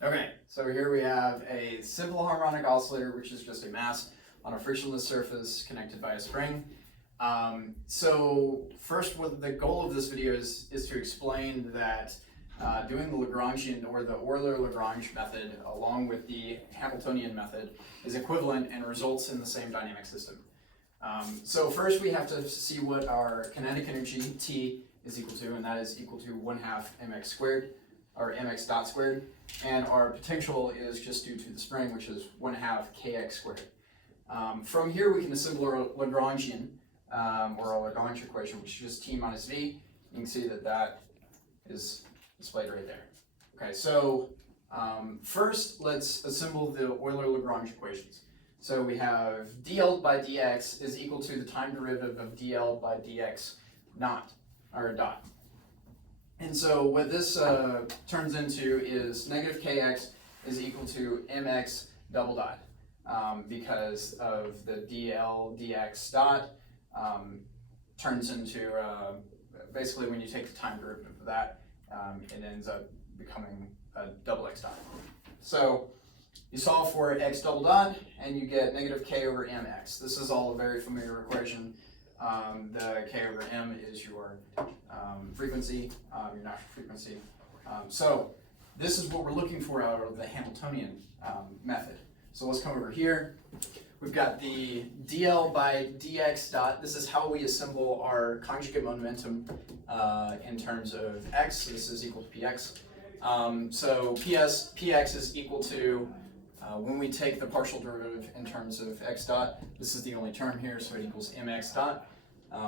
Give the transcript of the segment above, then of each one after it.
Okay, so here we have a simple harmonic oscillator, which is just a mass on a frictionless surface connected by a spring. So first, what the goal of this video is to explain that doing the Lagrangian or the Euler-Lagrange method along with the Hamiltonian method is equivalent and results in the same dynamic system. So first we have to see what our kinetic energy T is equal to, and that is equal to 1/2 mx squared, or mx dot squared, and our potential is just due to the spring, which is 1/2 kx squared. From here we can assemble our Lagrangian, or our Lagrange equation, which is just T minus V. You can see that that is displayed right there. Okay, so first let's assemble the Euler-Lagrange equations. So we have dl by dx is equal to the time derivative of dl by dx not, or dot. And so what this turns into is negative kx is equal to mx double dot, because of the dl dx dot turns into, basically when you take the time derivative of that, it ends up becoming a double x dot. So you solve for x double dot and you get negative k over mx. This is all a very familiar equation. The k over m is your frequency, your natural frequency. So this is what we're looking for out of the Hamiltonian method. So let's come over here. We've got the dl by dx dot. This is how we assemble our conjugate momentum in terms of x. So this is equal to px. So px is equal to, when we take the partial derivative in terms of x dot, this is the only term here, so it equals mx dot.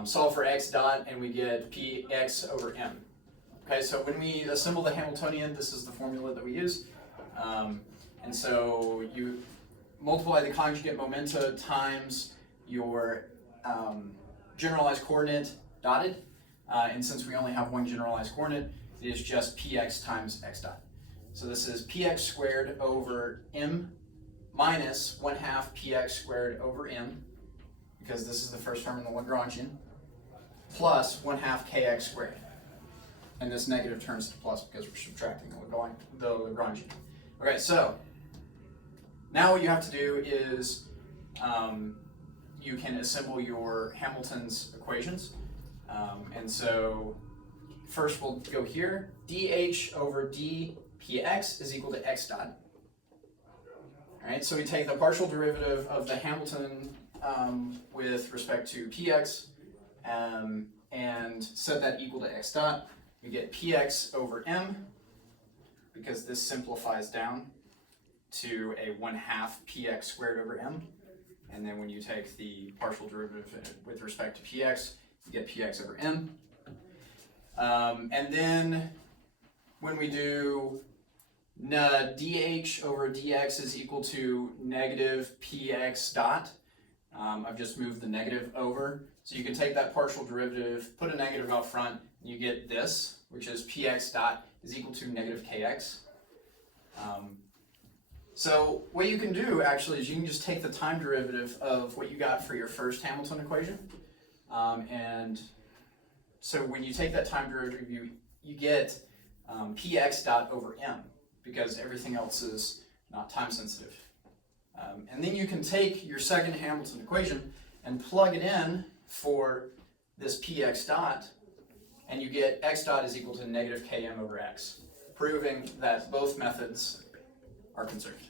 Solve for x dot and we get px over m. Okay, so when we assemble the Hamiltonian, this is the formula that we use. And so you multiply the conjugate momenta times your generalized coordinate dotted. And since we only have one generalized coordinate, it is just px times x dot. So this is px squared over m minus 1/2 px squared over m, because this is the first term in the Lagrangian, plus 1/2 kx squared. And this negative turns to plus because we're subtracting the Lagrangian. Okay, so now what you have to do is you can assemble your Hamilton's equations. And so first we'll go here, dh over dpx is equal to x dot. All right, so we take the partial derivative of the Hamilton with respect to px and set that equal to x dot. We get px over m, because this simplifies down to a 1/2 px squared over m. And then when you take the partial derivative with respect to px, you get px over m. And then when we do dh over dx is equal to negative px dot, I've just moved the negative over. So you can take that partial derivative, put a negative out front, and you get this, which is px dot is equal to negative kx. So what you can do actually is you can just take the time derivative of what you got for your first Hamilton equation. And so when you take that time derivative, you get px dot over m, because everything else is not time sensitive. And then you can take your second Hamilton equation and plug it in for this px dot, and you get x dot is equal to negative km over x, proving that both methods are conserved.